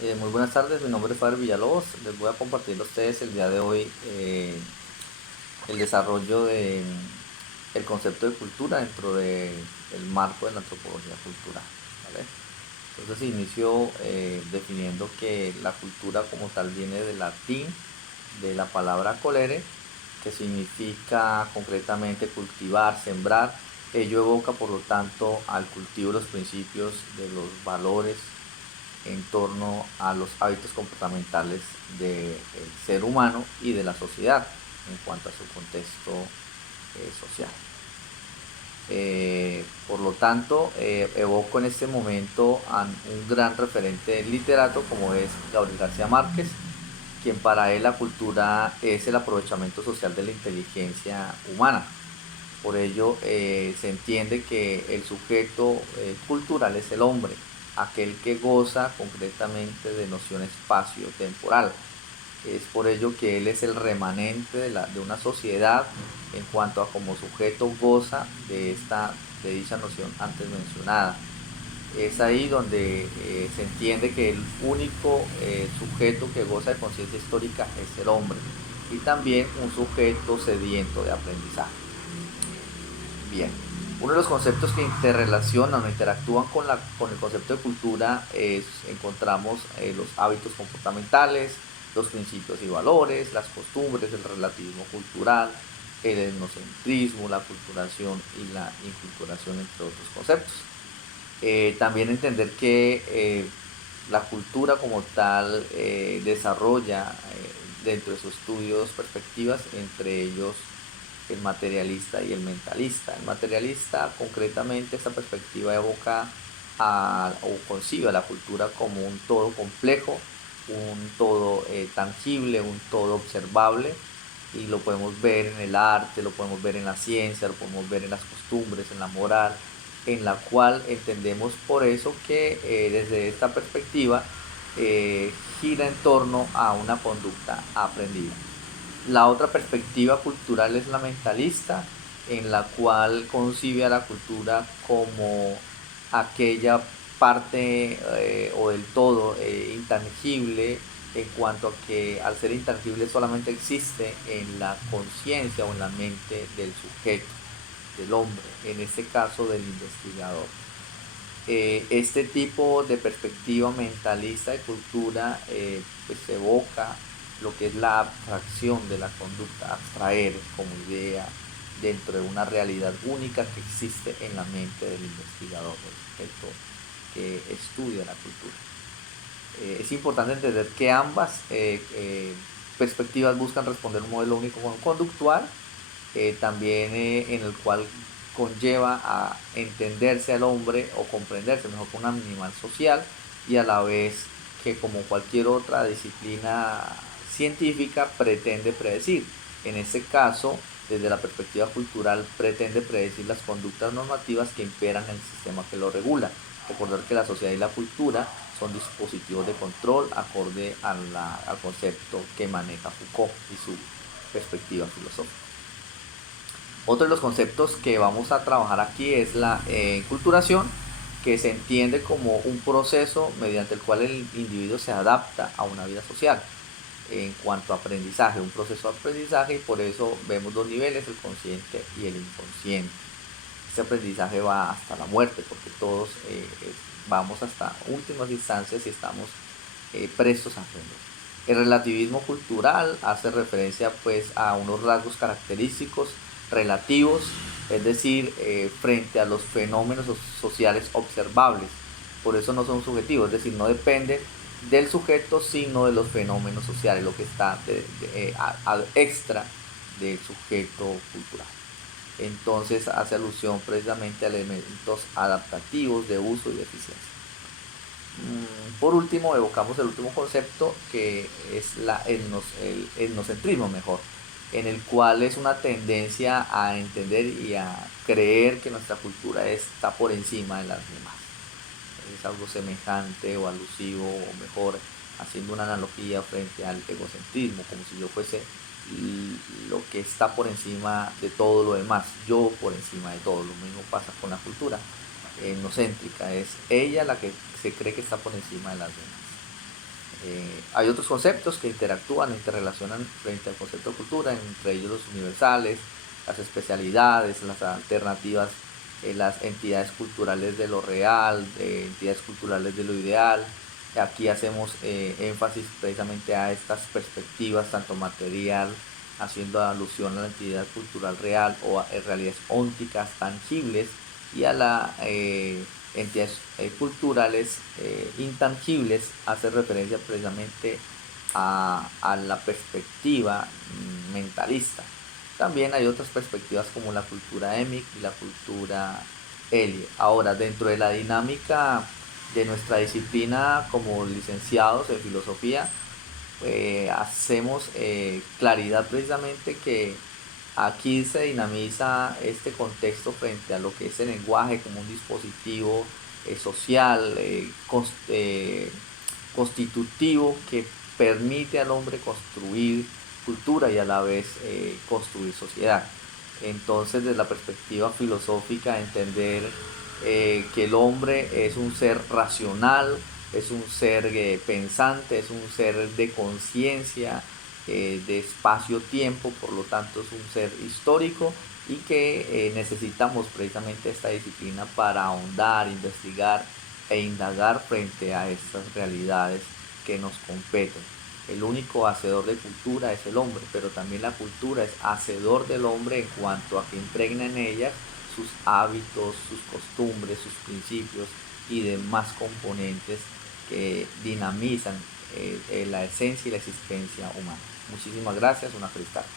Muy buenas tardes, mi nombre es Faber Villalobos. Les voy a compartir a ustedes el día de hoy el desarrollo de el concepto de cultura dentro del marco de la antropología cultural. ¿Vale? Entonces inicio definiendo que la cultura como tal viene del latín, de la palabra colere, que significa concretamente cultivar, sembrar. Ello evoca por lo tanto al cultivo de los principios, de los valores en torno a los hábitos comportamentales del ser humano y de la sociedad en cuanto a su contexto social. Por lo tanto, evoco en este momento a un gran referente literato como es Gabriel García Márquez, quien para él la cultura es el aprovechamiento social de la inteligencia humana. Por ello se entiende que el sujeto cultural es el hombre, aquel que goza concretamente de noción espacio-temporal. Es por ello que él es el remanente de una sociedad en cuanto a como sujeto goza de dicha noción antes mencionada. Es ahí donde se entiende que el único sujeto que goza de conciencia histórica es el hombre y también un sujeto sediento de aprendizaje. Bien, uno de los conceptos que interrelacionan o interactúan con el concepto de cultura encontramos los hábitos comportamentales, los principios y valores, las costumbres, el relativismo cultural, el etnocentrismo, la culturación y la inculturación, entre otros conceptos. También entender que la cultura como tal desarrolla dentro de sus estudios perspectivas, entre ellos el materialista y el mentalista. El materialista, concretamente, esta perspectiva evoca o concibe a la cultura como un todo complejo, un todo tangible, un todo observable, y lo podemos ver en el arte, lo podemos ver en la ciencia, lo podemos ver en las costumbres, en la moral, en la cual entendemos por eso que desde esta perspectiva eh, gira en torno a una conducta aprendida. La otra perspectiva cultural es la mentalista, en la cual concibe a la cultura como aquella parte o del todo intangible, en cuanto a que al ser intangible solamente existe en la conciencia o en la mente del sujeto, del hombre, en este caso del investigador. Este tipo de perspectiva mentalista de cultura pues evoca lo que es la abstracción de la conducta, abstraer como idea dentro de una realidad única que existe en la mente del investigador, del sujeto que estudia la cultura. Es importante entender que ambas perspectivas buscan responder un modelo único conductual, también en el cual conlleva a entenderse al hombre o comprenderse mejor como un animal social, y a la vez que como cualquier otra disciplina científica pretende predecir. En este caso, desde la perspectiva cultural, pretende predecir las conductas normativas que imperan en el sistema que lo regula. Recordar que la sociedad y la cultura son dispositivos de control acorde al concepto que maneja Foucault y su perspectiva filosófica. Otro de los conceptos que vamos a trabajar aquí es la enculturación, que se entiende como un proceso mediante el cual el individuo se adapta a una vida social en cuanto a aprendizaje, un proceso de aprendizaje, y por eso vemos dos niveles, el consciente y el inconsciente. Este aprendizaje va hasta la muerte, porque todos vamos hasta últimas instancias y estamos prestos a aprender. El relativismo cultural hace referencia pues a unos rasgos característicos relativos, es decir, frente a los fenómenos sociales observables. Por eso no son subjetivos, es decir, no dependen del sujeto, sino de los fenómenos sociales, lo que está extra del sujeto cultural. Entonces hace alusión precisamente a elementos adaptativos de uso y de eficiencia. Por último, evocamos el último concepto, que es el etnocentrismo mejor, en el cual es una tendencia a entender y a creer que nuestra cultura está por encima de las demás. Es algo semejante o alusivo o mejor, haciendo una analogía frente al egocentrismo, como si yo fuese lo que está por encima de todo lo demás, yo por encima de todo. Lo mismo pasa con la cultura etnocéntrica, es ella la que se cree que está por encima de las demás. Hay otros conceptos que interactúan, interrelacionan frente al concepto de cultura, entre ellos los universales, las especialidades, las alternativas, las entidades culturales de lo real, entidades culturales de lo ideal. Aquí hacemos énfasis precisamente a estas perspectivas, tanto material, haciendo alusión a la entidad cultural real o a realidades ónticas, tangibles, y a la entidades culturales intangibles, hace referencia precisamente a la perspectiva mentalista. También hay otras perspectivas como la cultura Emic y la cultura Elie. Ahora, dentro de la dinámica de nuestra disciplina como licenciados en filosofía, hacemos claridad precisamente que aquí se dinamiza este contexto frente a lo que es el lenguaje como un dispositivo social, constitutivo, que permite al hombre construir cultura y a la vez construir sociedad. Entonces, desde la perspectiva filosófica, entender que el hombre es un ser racional, es un ser pensante, es un ser de conciencia, de espacio-tiempo, por lo tanto es un ser histórico, y que necesitamos precisamente esta disciplina para ahondar, investigar e indagar frente a estas realidades que nos competen. El único hacedor de cultura es el hombre, pero también la cultura es hacedor del hombre en cuanto a que impregna en ella sus hábitos, sus costumbres, sus principios y demás componentes que dinamizan la esencia y la existencia humana. Muchísimas gracias, una feliz tarde.